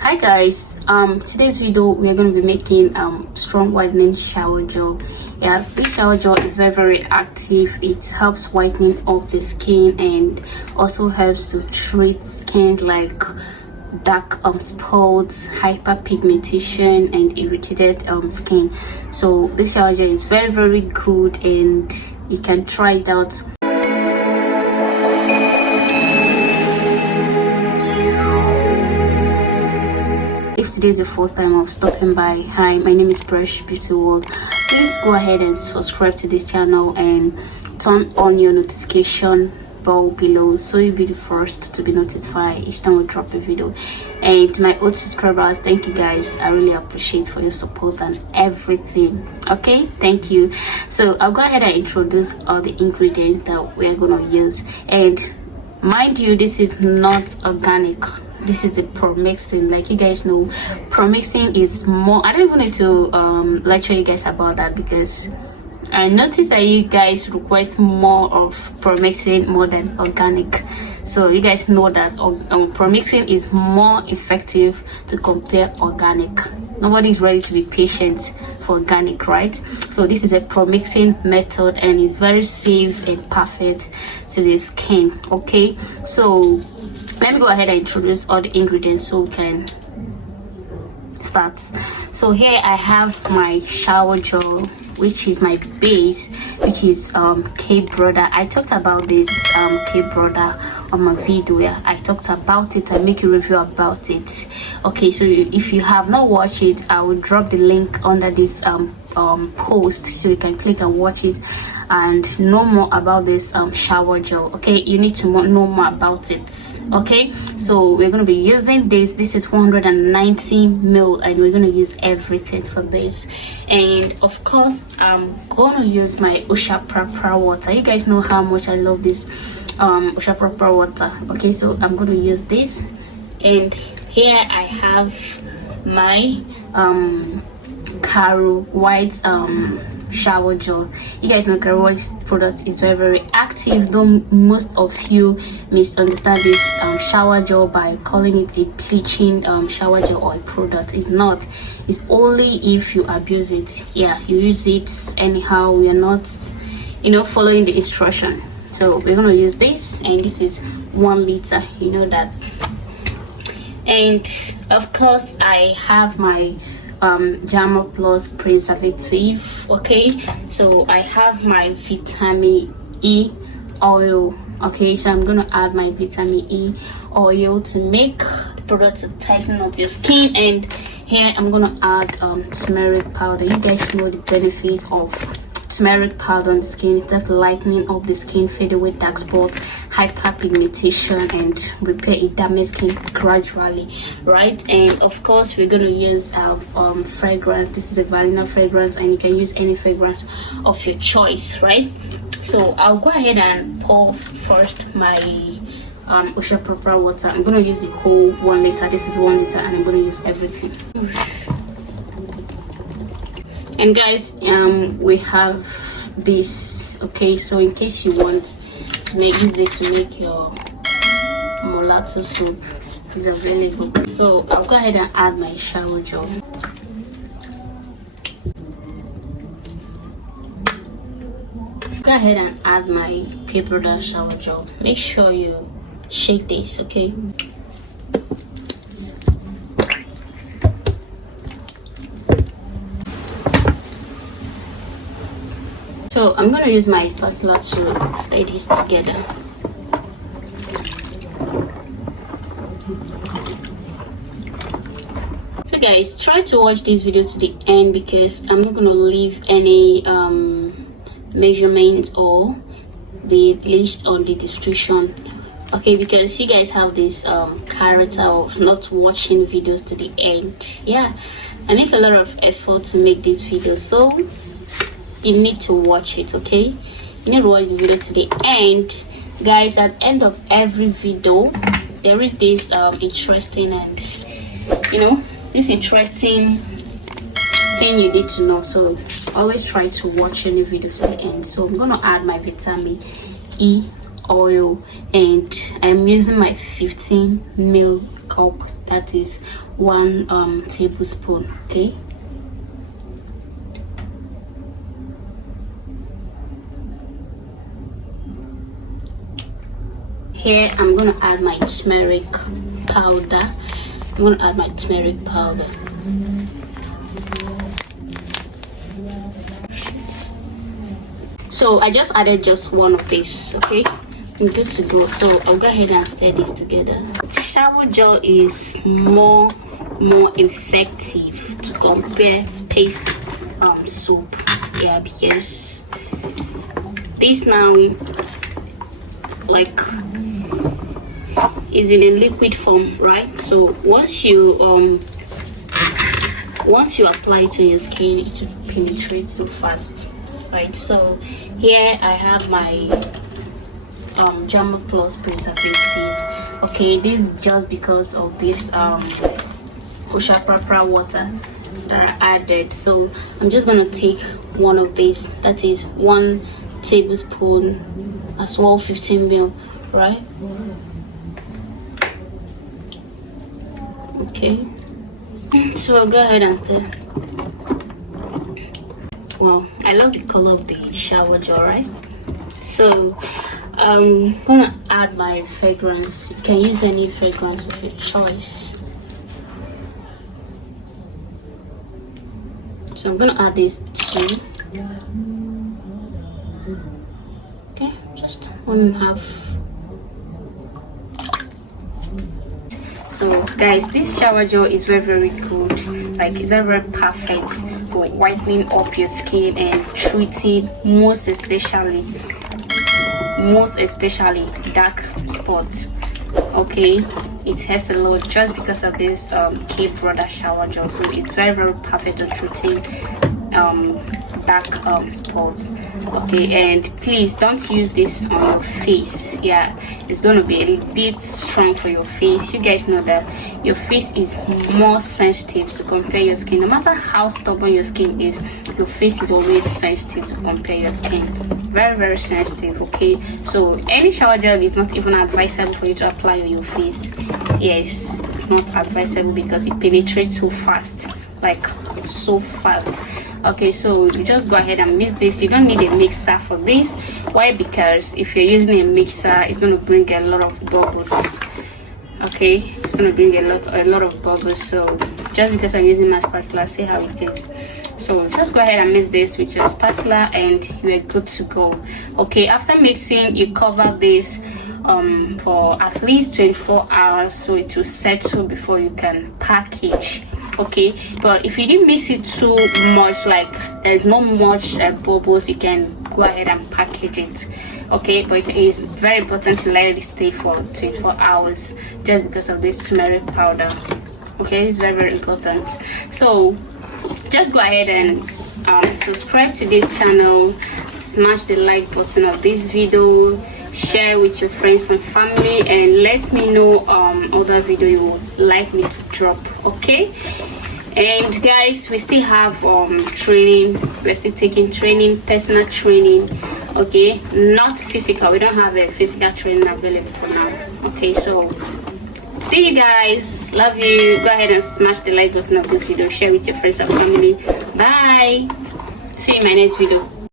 Hi guys, today's video we are going to be making strong whitening shower gel. Yeah, this shower gel is very active. It helps whitening of the skin and also helps to treat skin like dark spots, hyperpigmentation and irritated skin. So this shower gel is very good and you can try it out. If today is the first time of stopping by, hi, my name is Brush Beauty World. Please go ahead and subscribe to this channel and turn on your notification bell below so you'll be the first to be notified each time we drop a video. And to my old subscribers, thank you guys. I really appreciate for your support and everything. Okay, thank you. So I'll go ahead and introduce all the ingredients that we're gonna use. And mind you, this is not organic. This is a promixing. Like you guys know, promixing is more. I don't even need to lecture you guys about that because I noticed that you guys request more of promixing more than organic. So you guys know that promixing is more effective to compare organic. Nobody's ready to be patient for organic, right? So this is a promixing method and it's very safe and perfect to the skin. Okay, so let me go ahead and introduce all the ingredients so we can start. So here I have my shower gel, which is my base, which is Cape Brother. I talked about this Cape Brother on my video. Yeah, I talked about it. I make a review about it. Okay, so if you have not watched it, I will drop the link under this post so you can click and watch it and know more about this shower gel. Okay, you need to know more about it. Okay, so we're going to be using this is 190 ml and we're going to use everything for this. And of course I'm going to use my Usha Prapra water. You guys know how much I love this Usha Prapra water. Okay, so I'm going to use this. And here I have my Caro White shower gel. You guys know Caro White's product is very active, though most of you misunderstand this shower gel by calling it a bleaching shower gel or a product. It's not. It's only if you abuse it. Yeah, you use it anyhow. We are not following the instruction. So we're gonna use this, and this is 1 liter, you know that. And of course I have my Derma Plus preservative. Okay, so I have my vitamin E oil. Okay, so I'm gonna add my vitamin E oil to make the product to tighten up your skin. And here I'm gonna add turmeric powder. You guys know the benefit of turmeric powder on the skin. It's just lightening up the skin, fade away dark spots, hyperpigmentation, and repair a damaged skin gradually, right? And of course we're going to use our fragrance. This is a vanilla fragrance and you can use any fragrance of your choice, right? So I'll go ahead and pour first my Usha Prapra water. I'm going to use the whole 1 liter. This is 1 liter and I'm going to use everything. And guys, we have this. Okay, so in case you want to use it to make your mulatto soup, it's available. So I'll go ahead and add my shower gel. Go ahead and add my Cape Brother shower gel. Make sure you shake this, okay? So I'm going to use my spatula to stir this together. So guys, try to watch this video to the end because I'm not going to leave any measurements or the list on the description. Okay, because you guys have this character of not watching videos to the end. Yeah, I make a lot of effort to make this video, so you need to watch it. Okay, you need to watch the video to the end, guys. At the end of every video there is this interesting and this interesting thing you need to know, so always try to watch any video to the end. So I'm gonna add my vitamin E oil and I'm using my 15 ml cup, that is 1 tablespoon. Okay, here I'm gonna add my turmeric powder. So I just added just one of these. Okay, I'm good to go. So I'll go ahead and stir this together. Shower gel is more effective to compare paste soup. Yeah, because this now like is in a liquid form, right? So once you apply it to your skin, it will penetrate so fast, right? So here I have my Jamba Plus preservative. Okay, this is just because of this kosher pepper water that I added. So I'm just gonna take one of these, that is 1 tablespoon as well, 15 ml, right? Okay, so I'll go ahead and stir. Wow, I love the color of the shower gel, right? So I'm gonna add my fragrance. You can use any fragrance of your choice. So I'm gonna add this too. Okay, just 1.5. So guys, this shower gel is very good. Like, it's very perfect for whitening up your skin and treating most especially dark spots. Okay, it helps a lot just because of this Cape Brother shower gel. So it's very perfect at treating dark spots. Okay, and please don't use this on your face. Yeah, it's going to be a bit strong for your face. You guys know that your face is more sensitive to compare your skin. No matter how stubborn your skin is, your face is always sensitive to compare your skin. Very sensitive. Okay, so any shower gel is not even advisable for you to apply on your face. Yes, it's not advisable because it penetrates so fast, like so fast. Okay, so you just go ahead and mix this. You don't need a mixer for this. Why? Because if you're using a mixer, it's going to bring a lot of bubbles. Okay, it's going to bring a lot of bubbles. So just because I'm using my spatula, see how it is. So just go ahead and mix this with your spatula and you're good to go. Okay, after mixing, you cover this for at least 24 hours so it will settle before you can package. Okay, but if you didn't mix it too much, like there's not much bubbles, you can go ahead and package it. Okay, but it is very important to let it stay for 24 hours just because of this turmeric powder. Okay, it's very important. So just go ahead and subscribe to this channel, smash the like button of this video, share with your friends and family, and let me know other video you would like me to drop. Okay, and guys, we still have training. We're still taking training, personal training. Okay, not physical. We don't have a physical training available for now. Okay, so see you guys, love you. Go ahead and smash the like button of this video, share with your friends and family. Bye, see you in my next video.